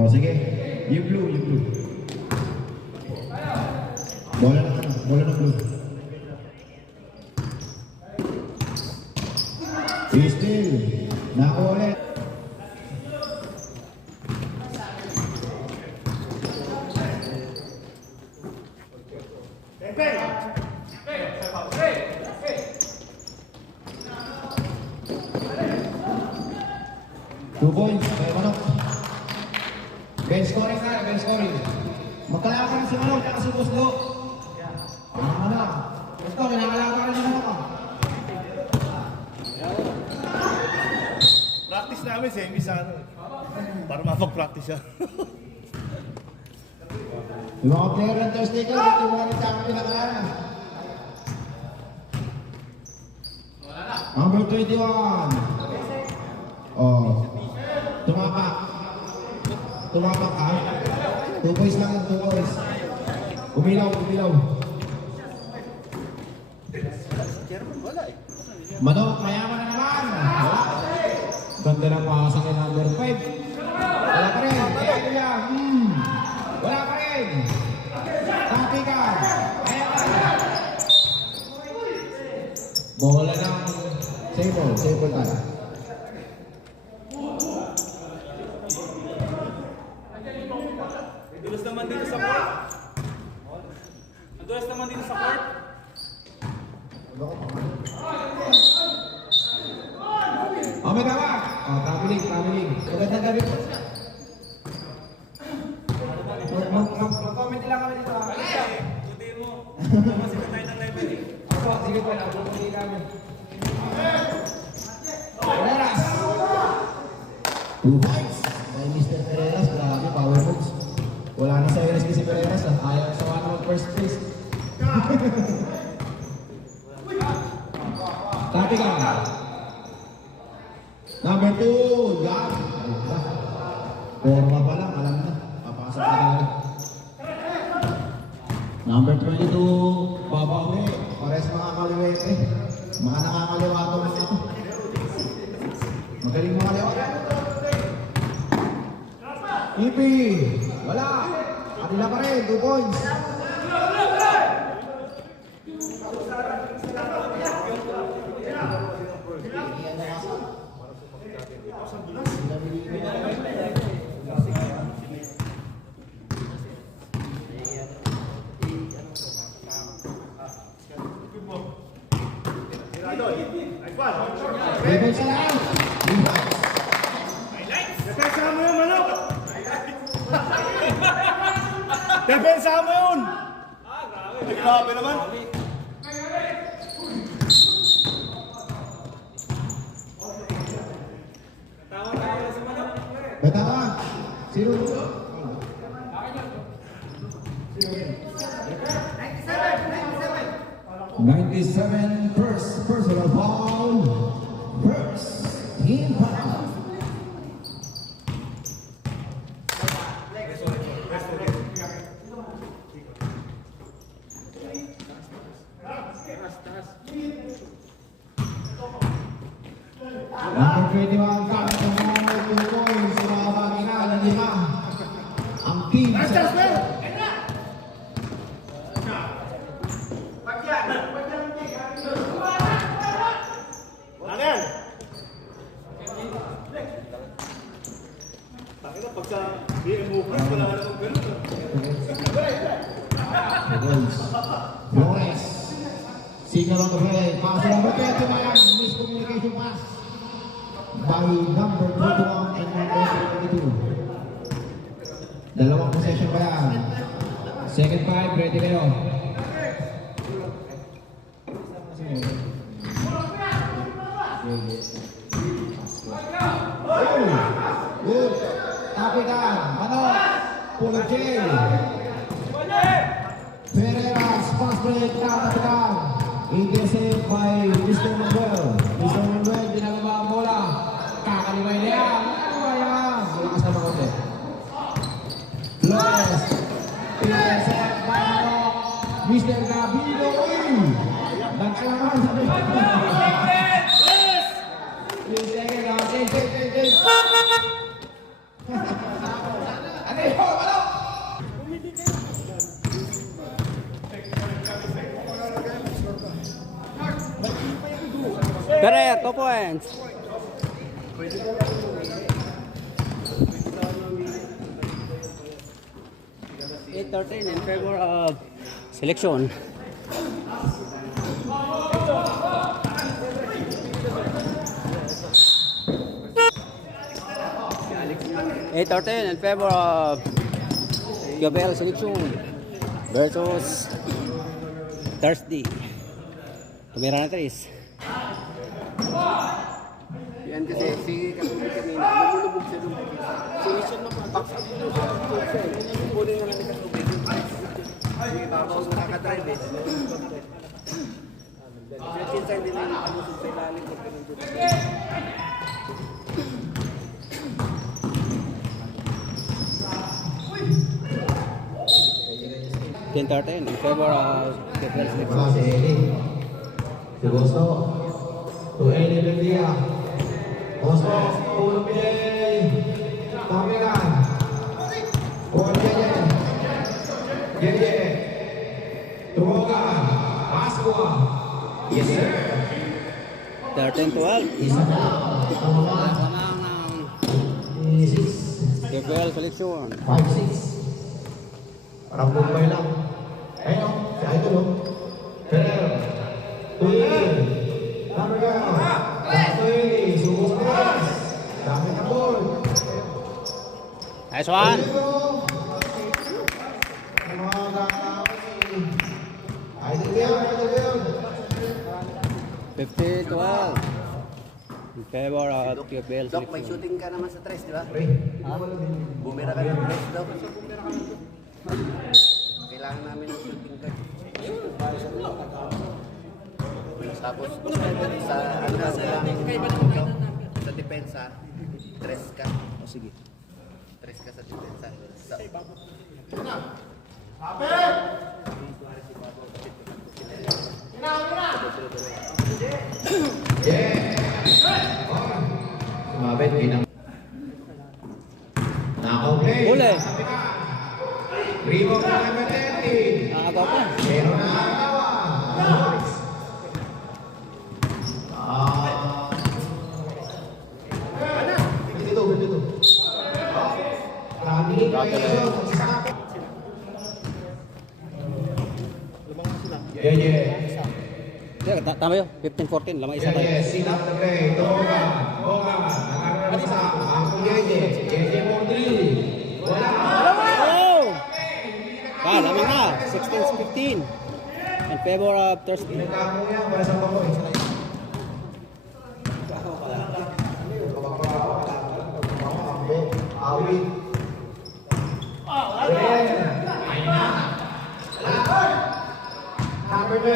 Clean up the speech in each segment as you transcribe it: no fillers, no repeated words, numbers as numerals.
Oh, sige. Yung blue, yung blue. Bola na blue. Still. Naku ulit. Two points, kaya Manok. Bench scoring na, bench scoring. Magkalaban si Manok, tsaka si Buslo. Manok. Bench scoring, nakalaban na si Manok. Practice namin, semi sa ano. Para mapag-practice siya. Yung mga player ng Thursday ko, ito yung mga nagsabi pinakalaan. Number 21. Oh. Tumapak ka. 2 points lang yan, 2 points. Umilaw. Manok, mayaman na naman. Wala. Ganda ng pasang yung number 5. Wala pa rin. Kaya ito yan. Wala pa rin. Tapi ka. Bola ng sable tayo. Dulas naman dito sa court. Ang dulas naman dito sa court. Oh, may tama. Oh, traveling. Magandang gabi po. Mag-comment lang kami dito. Butiin mo. Masipit tayo ng level eh. Ako, sige po. Nagpupunti kami. Pereras. 2 points. By Mr. Pereras. Grabe, power moves. Wala na sa RSK si Pereras. Ayaw sa one first place. Tapi ka. Number 2. Yan. Forma pa lang. Alam na. Papasok na tayo. Number 22. Babawi. Pares mga kaliwete. Mga nakakaliwato mga ito. Magaling mga kaliwato. Ipi. Wala. Kanila pa rin. 2 points. Defensa lang. Depensa mo yun, Manok! Depensa mo yun! Grabe naman! Batawa. Sino? 97 first personal foul. First team foul. Number 21 kapit ng mga 2 points sa mga bagay ng 5. Ang team sa Ano yan? Bakit na pag sa BMO Plus, wala ka namang ganun. Flores. Signal on the play. Pass number 21. Miscommunication pass by number 21 and number 22. Dalawang possession pa yan. Second 5, ready kayo. Good. Kapitan. Manok. Puro J. Pereras. Pass break. Kapitan. Intercept by Mr. Manuel. Mr. Manuel, dinalaba ang bola. Kakalibay na yan. Ano ba yan? Malakas na makote. Flores. Intercept by Manok. Mr. Gabino. Nagkalaman sa Please, second. Ferrer, 2 points. Eight 13 in favor of selection. Eight 13 in favor of QBL selection versus Thursday. Tumira na 3. Yan kasi si Katulik kanina, lumulubog siya doon. Sinisyon na pa, sa dito siya, kunin na lang ni Katulik. Sige, tapos nakaka-drive eh. Kaya kinsa hindi na nakalusog sa ilalim ko ganun doon. 10-13 in favor of QBL selection. Wala si Eli. Si Gusto. To Eli Bendia. Gusto. Ulo Pinay. Tamingan. Buwan Jeje. Jeje. Tumogan. Pascua. Yes sir. 13-12. Isa na. Tumogan. Six. QBL selection. 5-6. Parang bumbay lang. Ayun o. Si Idol o. Ferrer. Tuyin. Dami ka. Tuyin. Sugos Perez. Dami ka ball. Nice one. Mga kakawin. Idol yan. Idol yan. 50-12 in favor of QBL Doc, may selection. shooting ka naman sa tres, di ba? Pre. Bumira ka ng tres, Doc. Kailangan namin ng shooting guard. Tapos sa sa depensa, tres ka. O sige. Tres ka sa depensa. Sumabit. Ginang. Naka-play. Huli. Rebound na number 30. Nakagaw pa. Pero nakakawa. Dito. Kami kayo. Tama yun. 15-14. Lamang isa tayo. Sinap na play. Toga. Nakakaroon sa Ako Jeje. Jeje Mondri. Wala. Oh! Lamang na. 16-15 in favor of Thursday. Pinagkamo yan para sa Bakoy. Awit. Ayun na. Number 12.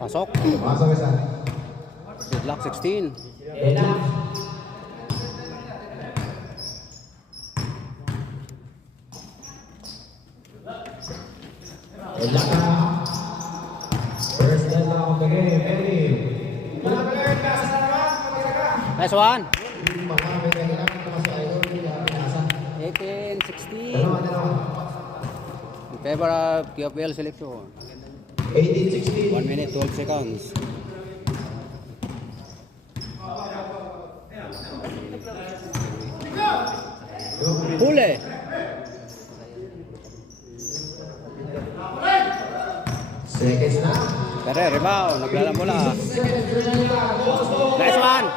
Pasok. Pasok isa. Good luck 16. First net lang of the game. Eddie. Nice one. Mga may kailangan ko kasi idol. 18-16 Dalawa. in favor of QBL selection. 18-16. 1 minute 12 seconds. Huli. Seconds na. Kare, rebound. Naglalang bola. Nice one.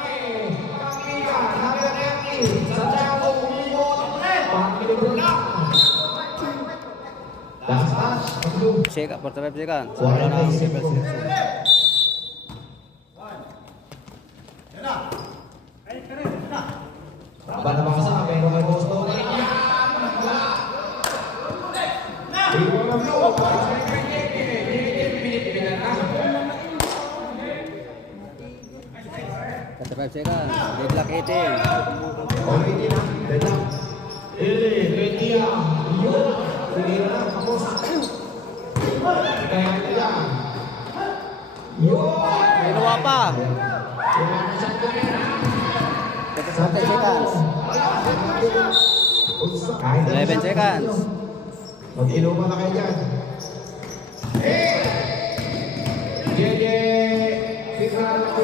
Check up for 5 seconds. Wala na ang QBL selection. Banabasa, pero may gusto. At 5 seconds. Deadlock 18. Kinuha pa. 30 seconds. Kahit 11 seconds. Mag-inuman na kayo dyan. JJ! Sigurado ko